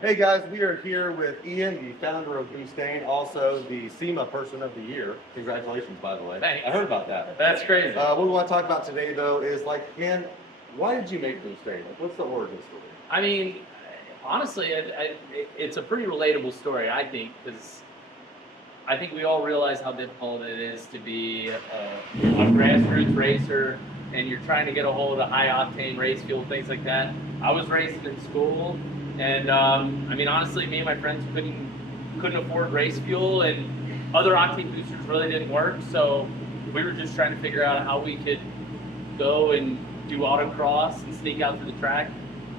Hey guys, we are here with Ian, the founder of BOOSTane, also the SEMA Person of the Year. Congratulations, by the way. Thanks. I heard about that. That's crazy. What we want to talk about today, though, is man, why did you make BOOSTane? What's the origin story? I mean, honestly, it's a pretty relatable story, I think, because I think we all realize how difficult it is to be a grassroots racer, and you're trying to get a hold of high octane race fuel, things like that. I was racing in school, and I mean, honestly, me and my friends couldn't afford race fuel, and other octane boosters really didn't work. So we were just trying to figure out how we could go and do autocross and sneak out to the track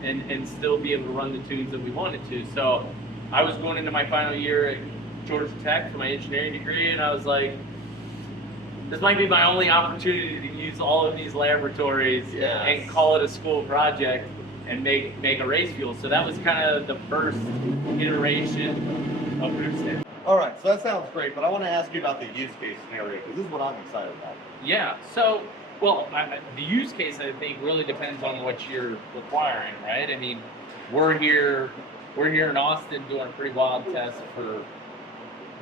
and still be able to run the tunes that we wanted to. So I was going into my final year at Georgia Tech for my engineering degree, and I was like, this might be my only opportunity to use all of these laboratories and call it a school project and make a race fuel. So that was kind of the first iteration of BOOSTane. All right, so that sounds great, but I want to ask you about the use case scenario, because this is what I'm excited about. Yeah, so, well, the use case, I think, really depends on what you're requiring, right? I mean, we're here in Austin doing a pretty wild test for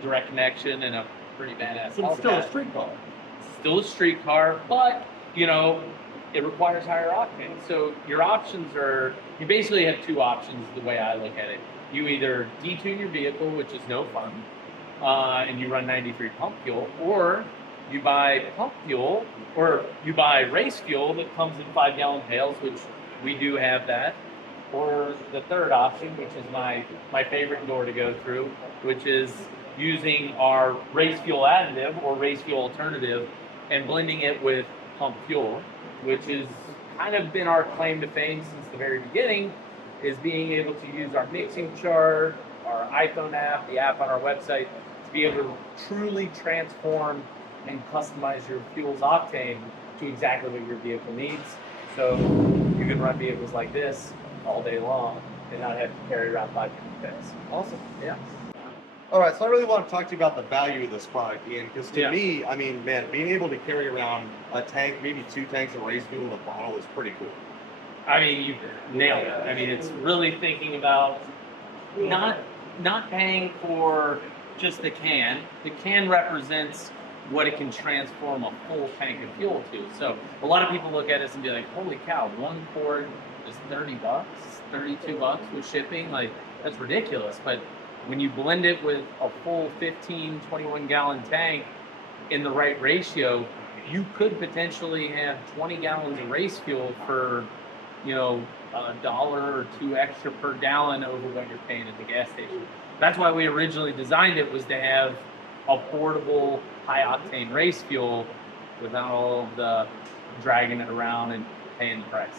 direct connection and a pretty badass. So it's still a street car. Still a street car, but, you know, it requires higher octane. So your options are, you basically have two options the way I look at it. You either detune your vehicle, which is no fun, and you run 93 pump fuel, or you buy pump fuel, or you buy race fuel that comes in 5-gallon pails, which we do have that. Or the third option, which is my favorite door to go through, which is using our race fuel additive or race fuel alternative and blending it with pump fuel, which has kind of been our claim to fame since the very beginning, is being able to use our mixing chart, our iPhone app, the app on our website, to be able to truly transform and customize your fuel's octane to exactly what your vehicle needs. So you can run vehicles like this all day long and not have to carry around 5 different things. Awesome. Yeah. All right, so I really want to talk to you about the value of this product, Ian, because to Yeah. me, I mean, man, being able to carry around a tank, maybe 2 tanks of race fuel in a bottle is pretty cool. I mean, you nailed it. I mean, it's really thinking about not paying for just the can. The can represents what it can transform a full tank of fuel to. So a lot of people look at us and be like, holy cow, 1 quart is $30, $32 with shipping. Like, that's ridiculous. But when you blend it with a full 15, 21-gallon tank in the right ratio, you could potentially have 20 gallons of race fuel for, you know, $1 or $2 extra per gallon over what you're paying at the gas station. That's why we originally designed it, was to have affordable, high-octane race fuel without all of the dragging it around and paying the price.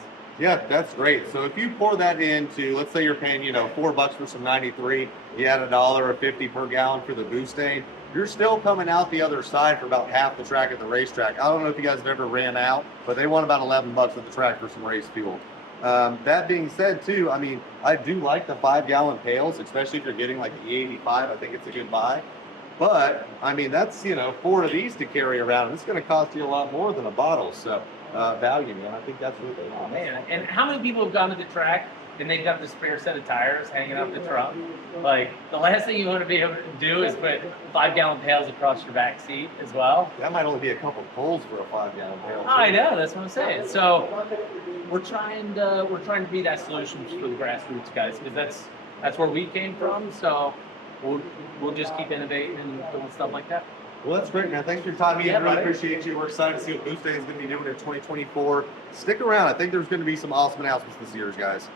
Yeah, that's great. So if you pour that into, let's say you're paying, you know, $4 for some 93, you add $1.50 per gallon for the BOOSTane, you're still coming out the other side for about half the track at the racetrack. I don't know if you guys have ever ran out, but they want about $11 at the track for some race fuel. That being said, too, I mean, I do like the 5-gallon pails, especially if you're getting like the E85. I think it's a good buy. But I mean, that's, you know, 4 of these to carry around, and it's going to cost you a lot more than a bottle. So value, man. I think that's what they want. Oh man! And how many people have gone to the track and they've got the spare set of tires hanging out the truck? Like, the last thing you want to be able to do is put 5-gallon pails across your back seat as well. That might only be a couple pulls for a 5-gallon pail. I know, that's what I'm saying. So we're trying to be that solution for the grassroots guys, because that's where we came from. So we'll just keep innovating and doing stuff like that. Well, that's great, man. Thanks for your time, Ian. Yeah, really buddy. appreciate you. We're excited to see what BOOSTane is going to be doing in 2024. Stick around. I think there's going to be some awesome announcements this year, guys.